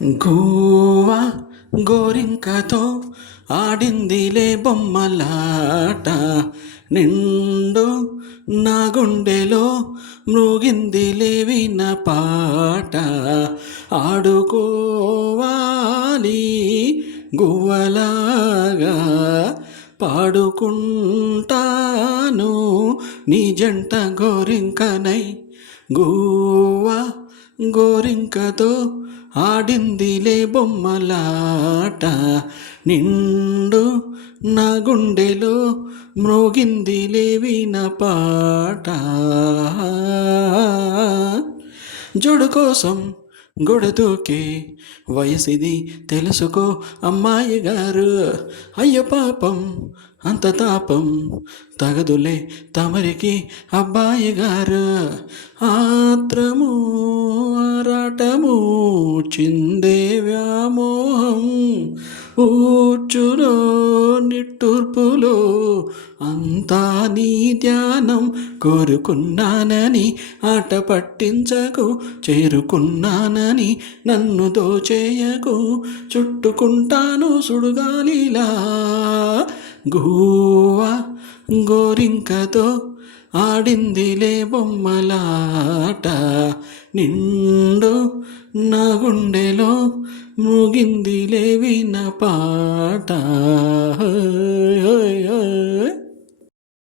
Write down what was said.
గోవా గోరింకతో ఆడిందిలే బొమ్మలాట, నిండు నా గుండెలో మ్రోగిందిలే విన పాట. ఆడుకోవాలి గువ్వలాగా పాడుకుంటాను నీ జంట గోరింకనై. గోవా గోరింకతో ఆడిందిలే బొమ్మలాట, నిండు నా గుండెలో మ్రోగిందిలే విన పాట. జోడు కోసం గొడదూకే వయసిది తెలుసుకో అమ్మాయి గారు. అయ్యో పాపం అంత తాపం తగదులే తమరికి అబ్బాయి గారు. ఆత్రము ఆరాటము చిందే వ్యామోహం, ఊర్చులో నిట్టూర్పులో అంతా నీ ధ్యానం. కోరుకున్నానని ఆట పట్టించకు, చేరుకున్నానని నన్ను దోచేయకు. చుట్టుకుంటాను సుడుగాలిలా గోవా గోరింకతో ఆడిందిలే బొమ్మలాట, నిండు నా గుండెలో మ్రోగిందిలే విన పాట.